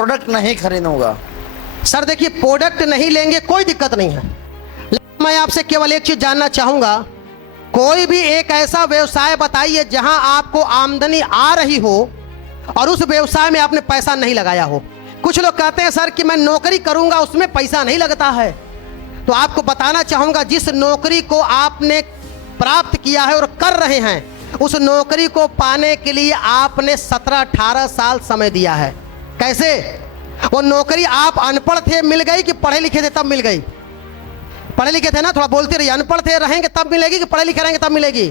Product नहीं खरीदूंगा। Sir देखिए, product नहीं लेंगे कोई दिक्कत नहीं है, लेकिन मैं आपसे केवल एक चीज जानना चाहूंगा, कोई भी एक ऐसा व्यवसाय बताइए जहां आपको आमदनी आ रही हो और उस व्यवसाय में आपने पैसा नहीं लगाया हो। कुछ लोग कहते हैं सर कि मैं नौकरी करूंगा उसमें पैसा नहीं लगता है, तो आपको बताना चाहूंगा जिस नौकरी को आपने प्राप्त किया है और कर रहे हैं, उस नौकरी को पाने के लिए आपने 17-18 साल समय दिया है। कैसे? वो नौकरी आप अनपढ़ थे मिल गई कि पढ़े लिखे थे तब मिल गई? पढ़े लिखे थे ना, थोड़ा बोलते रहिए। अनपढ़ थे रहेंगे तब मिलेगी कि पढ़े लिखे रहेंगे तब मिलेगी?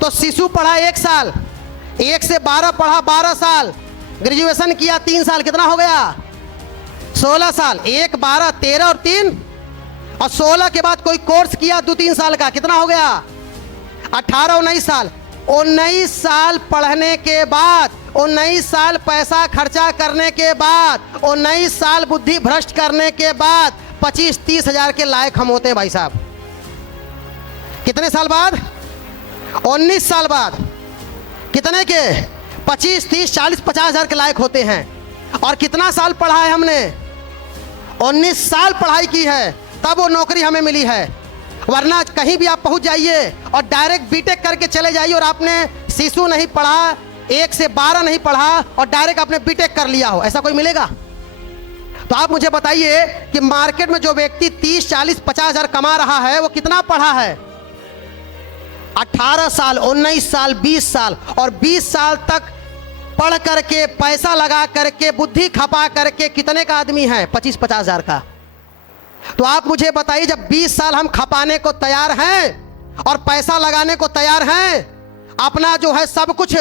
तो शिशु पढ़ा 1 साल, 1 से 12 पढ़ा 12 साल, ग्रेजुएशन किया 3 साल, कितना हो गया? 16 साल। 1 12 13 और 3 और 16 के बाद कोई कोर्स किया 2-3 साल का, कितना हो गया? 18-19 साल। 19 साल पढ़ने के बाद, 19 साल पैसा खर्चा करने के बाद, 19 साल बुद्धि भ्रष्ट करने के बाद 25-30 हजार के लायक हम होते हैं भाई साहब। कितने साल बाद? 19 साल बाद। कितने के? 25, 30, 40, 50 हजार के लायक होते हैं। और कितना साल पढ़ा है हमने? 19 साल पढ़ाई की है, तब वो नौकरी हमें मिली है। वरना कहीं भी आप पहुंच जाइए और डायरेक्ट बीटेक करके चले जाइए और आपने शिशु नहीं पढ़ा, 1 से 12 नहीं पढ़ा और डायरेक्ट आपने बीटेक कर लिया हो, ऐसा कोई मिलेगा? तो आप मुझे बताइए कि मार्केट में जो व्यक्ति 30, 40, 50 हजार कमा रहा है वो कितना पढ़ा है? 18 साल, 19 साल, 20 साल, और 20 साल तक पढ़ करके पैसा लगा करके बुद्धि खपा करके कितने का आदमी है? 25-50 हजार का। तो आप मुझे बताइए, जब 20 साल हम खपाने को तैयार हैं और पैसा लगाने को तैयार हैं, अपना जो है सब कुछ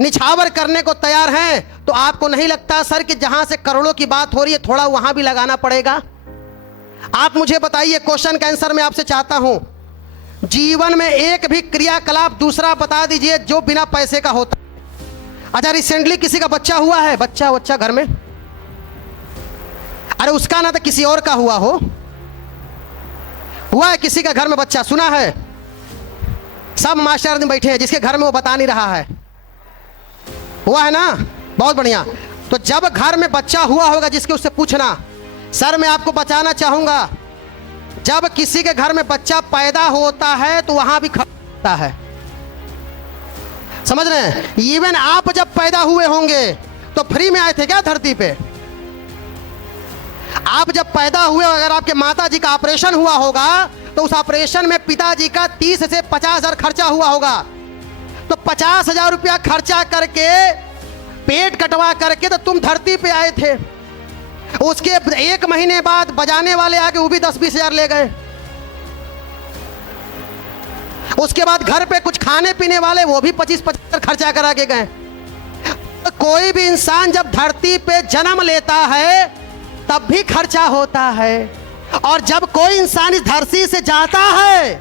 निछावर करने को तैयार हैं, तो आपको नहीं लगता सर कि जहां से करोड़ों की बात हो रही है थोड़ा वहां भी लगाना पड़ेगा? आप मुझे बताइए, क्वेश्चन का आंसर मैं आपसे चाहता हूं, जीवन में एक भी क्रियाकलाप दूसरा बता दीजिए जो बिना पैसे का होता है। अच्छा, रिसेंटली किसी का बच्चा हुआ है? बच्चा घर में, अरे उसका ना तो किसी और का हुआ है किसी का घर में बच्चा? सुना है? सब मास्टर आदमी बैठे हैं, जिसके घर में वो बता नहीं रहा है। हुआ है ना? बहुत बढ़िया। तो जब घर में बच्चा हुआ होगा जिसके, उससे पूछना, सर मैं आपको बताना चाहूंगा, जब किसी के घर में बच्चा पैदा होता है तो वहां भी खर्च होता है। समझ रहे हैं? इवन आप जब पैदा हुए होंगे तो फ्री में आए थे क्या धरती पे? आप जब पैदा हुए, अगर आपके माता जी का ऑपरेशन हुआ होगा तो उस ऑपरेशन में पिताजी का 30 से 50 हजार खर्चा हुआ होगा। तो 50 हजार रुपया खर्चा करके पेट कटवा करके तो तुम धरती पे आए थे। उसके 1 महीने बाद बजाने वाले आके वो भी 10-20 हजार ले गए। उसके बाद घर पे कुछ खाने पीने वाले वो भी 25-25 हजार खर्चा करा के गए। तो कोई भी इंसान जब धरती पे जन्म लेता है तब भी खर्चा होता है, और जब कोई इंसान इस धरती से जाता है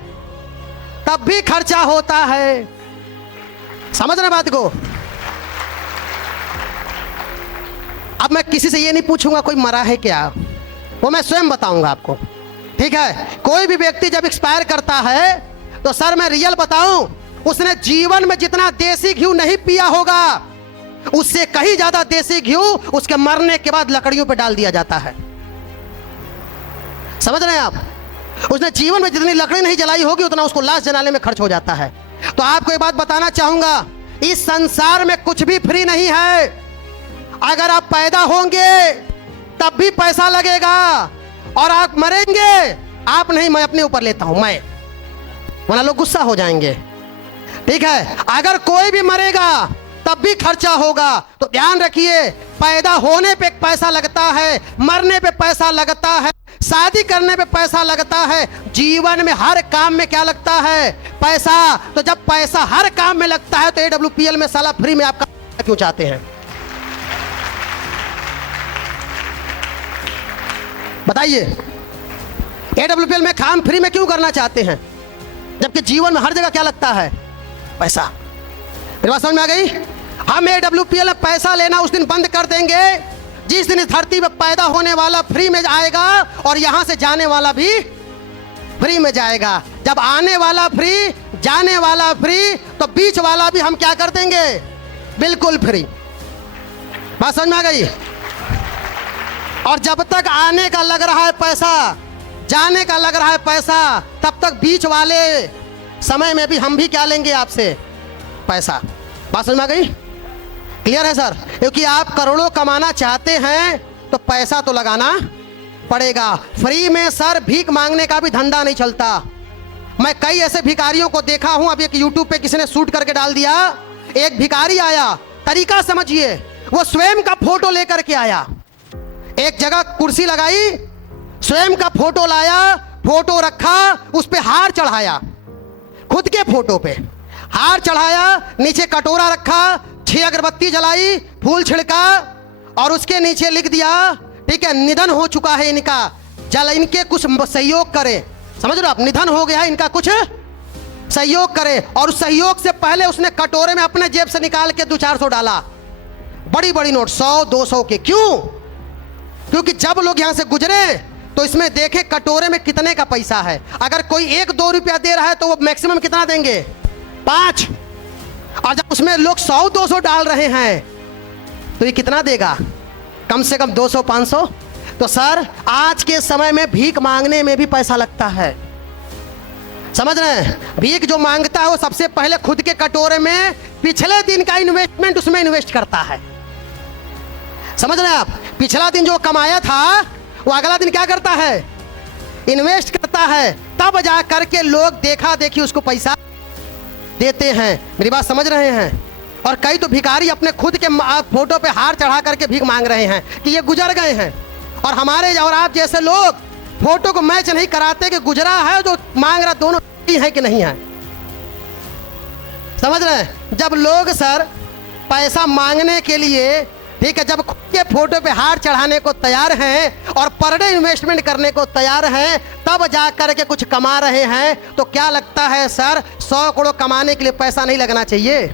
तब भी खर्चा होता है। समझ रहे बात को? अब मैं किसी से ये नहीं पूछूंगा कोई मरा है क्या, वो मैं स्वयं बताऊंगा आपको, ठीक है? कोई भी व्यक्ति जब एक्सपायर करता है तो सर मैं रियल बताऊं, उसने जीवन में जितना देसी घी नहीं पिया होगा उससे कहीं ज्यादा देसी घी उसके मरने के बाद लकड़ियों पे डाल दिया जाता है। समझ रहे हैं आप? उसने जीवन में जितनी लकड़ी नहीं जलाई होगी उतना उसको लाश जलाने में खर्च हो जाता है। तो आपको एक बात बताना चाहूंगा, इस संसार में कुछ भी फ्री नहीं है। अगर आप पैदा होंगे तब भी पैसा लगेगा, और आप मरेंगे, आप नहीं, मैं अपने ऊपर लेता हूं, मैं, वरना लोग गुस्सा हो जाएंगे, ठीक है? अगर कोई भी मरेगा तब भी खर्चा होगा। तो ध्यान रखिए, पैदा होने पे पैसा लगता है, मरने पे पैसा लगता है, शादी करने पे पैसा लगता है, जीवन में हर काम में क्या लगता है? पैसा। तो जब पैसा हर काम में लगता है तो AWPL में साला फ्री में आप क्यों चाहते हैं? बताइए, AWPL में काम फ्री में क्यों करना चाहते हैं जबकि जीवन में हर जगह क्या लगता है? पैसा। मेरी बात समझ में आ गई? हम AWPL में पैसा लेना उस दिन बंद कर देंगे जिस दिन इस धरती पे पैदा होने वाला फ्री में आएगा और यहां से जाने वाला भी फ्री में जाएगा। जब आने वाला फ्री, जाने वाला फ्री, तो बीच वाला भी हम क्या कर देंगे? बिल्कुल फ्री। बात समझ में आ गई? और जब तक आने का लग रहा है पैसा, जाने का लग रहा है पैसा, तब तक बीच वाले समय में भी हम भी क्या लेंगे आपसे? पैसा। बात समझ में आ गई? क्लियर है सर? क्योंकि आप करोड़ों कमाना चाहते हैं तो पैसा तो लगाना पड़ेगा। फ्री में सर भीख मांगने का भी धंधा नहीं चलता। मैं कई ऐसे भिखारियों को देखा हूं। अब एक यूट्यूब पे किसी ने शूट करके डाल दिया, एक भिखारी आया, तरीका समझिए, वो स्वयं का फोटो लेकर के आया, एक जगह कुर्सी लगाई, स्वयं का फोटो लाया, फोटो रखा, उस पे हार चढ़ाया, खुद के फोटो पे हार चढ़ाया, नीचे कटोरा रखा, 6 अगरबत्ती जलाई, फूल छिड़का और उसके नीचे लिख दिया, ठीक है, निधन हो चुका है इनका, चल इनके कुछ सहयोग करें। समझ रहे हो आप? निधन हो गया है इनका, कुछ सहयोग करे। और उस सहयोग से पहले उसने कटोरे में अपने जेब से निकाल के 200-400 डाला, बड़ी बड़ी नोट 100-200 के। क्यों? क्योंकि जब लोग यहां से गुजरे तो इसमें देखे कटोरे में कितने का पैसा है। अगर कोई 1-2 रुपया दे रहा है तो वो मैक्सिमम कितना देंगे? 5। और जब उसमें लोग 100-200 डाल रहे हैं तो ये कितना देगा? कम से कम 200-500। तो सर आज के समय में भीख मांगने में भी पैसा लगता है। समझ रहे हैं? भीख जो मांगता है वो सबसे पहले खुद के कटोरे में पिछले दिन का इन्वेस्टमेंट उसमें इन्वेस्ट करता है। समझ रहे हैं आप? पिछला दिन जो कमाया था वो अगला दिन क्या करता है? इन्वेस्ट करता है। तब जा करके लोग देखा देखी उसको पैसा देते हैं। मेरी बात समझ रहे हैं? और कई तो भिखारी अपने खुद के फोटो पे हार चढ़ा करके भीख मांग रहे हैं कि ये गुजर गए हैं। और हमारे और आप जैसे लोग फोटो को मैच नहीं कराते कि गुजरा है जो मांग रहा दोनों है कि नहीं है। समझ रहे हैं? जब लोग सर पैसा मांगने के लिए, ठीक है, जब खुद के फोटो पे हार चढ़ाने को तैयार हैं और पर डे इन्वेस्टमेंट करने को तैयार हैं, तब जा करके कुछ कमा रहे हैं, तो क्या लगता है सर 100 करोड़ कमाने के लिए पैसा नहीं लगना चाहिए?